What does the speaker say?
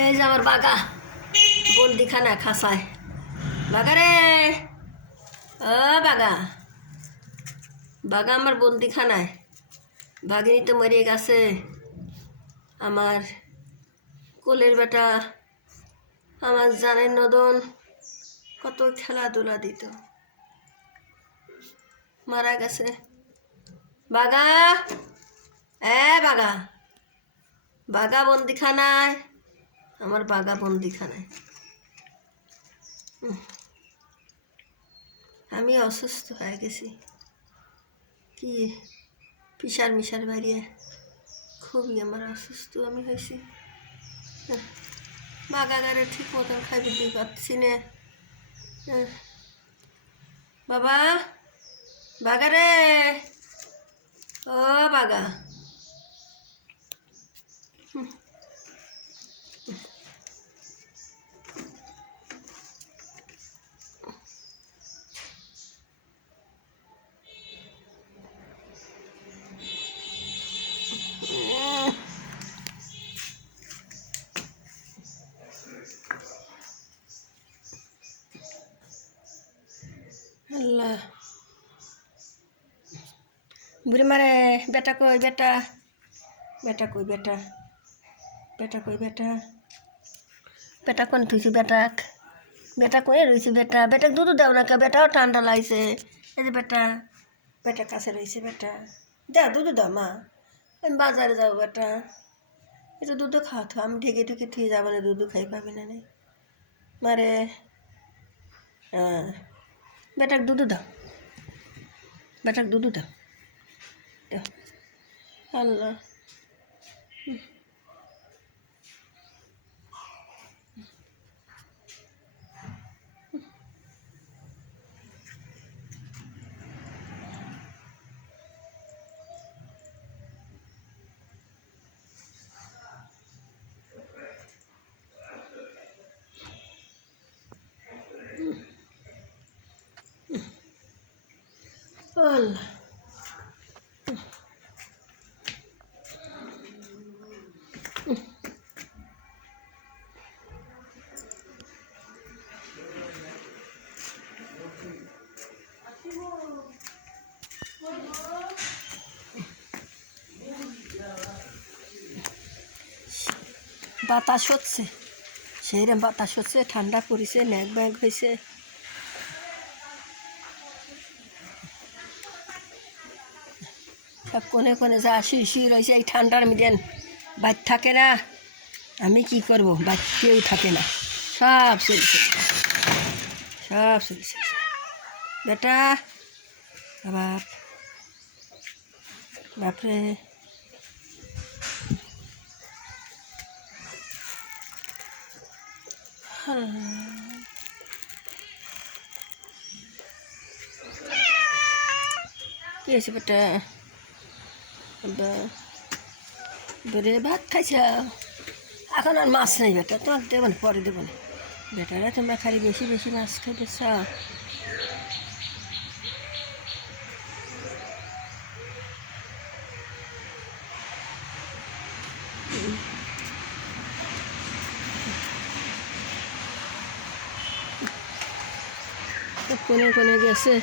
এই যে আমার বাঘা বন্দিখানা খাসায়। বাঘা রে, ও বাঘা, বাঘা আমার বন্দিখানায়। বাঘিনী তো মরিয়ে গেছে। আমার কোলের বেটা, আমার জানের নদন কত খেলাধুলা দিত, মারা গেছে। বাঘা, বাঘা, বাঘা বন্দিখানায়, আমার বাঘা বন্দিখানায়। আমি অসুস্থ হয়ে গেছি, কি পিসার মিশার বাড়িয়ে খুবই আমার অসুস্থ আমি হয়েছি। বাঘাগারে ঠিক মতন খাইতে দিতে পারছি না। বাবা, বাঘা রে, ও বাঘা, আল্লাহ বুড়ি মারে। বেটা কই বেটা, বেটা কই বেটা, বেটা কই বেটা, বেটা কোন থুইছি বেটাক, বেটা কই রয়েছে বেটা, বেটাক দুধ দাও না কে, বেটাও ঠান্ডা লাগছে। এই যে বেটা, বেটা কাছে রয়েছে বেটা, দাও দুধ দাও মা, আমি বাজারে যাবো বেটা, একটু দুধ খাওয়াতো, আমি ঢেকে ঢুকে থুয়ে যাবো না, দুধ খাই পাবি না রে মারে। হ্যাঁ, বেটাক দুধ দাও, বেটাক দুধ দাও, দাও। আল্লাহ, আল্লাহ, বাতাস হচ্ছে, সেইরকম বাতাস হচ্ছে, ঠান্ডা পড়েছে, ন্যাক ব্যাগ হয়েছে। সব কোনে কোনে যা শুয়ে রয়েছে এই ঠান্ডার মিডিয়ান, বাইর থাকে না। আমি কি করব, বাইর কেউ থাকে না, সব চলছে, সব চলছে। বেটা, বাপ, বাপরে, কি হয়েছে বেটা? বেড়ে ভাত খাইছ, এখন আর মাছ নেই বেটা, তোমাকে দেবো না, পরে দেবো না বেটারা, তোমরা খালি বেশি বেশি মাছ খাইতেছ। কোনে কোনে গেছে।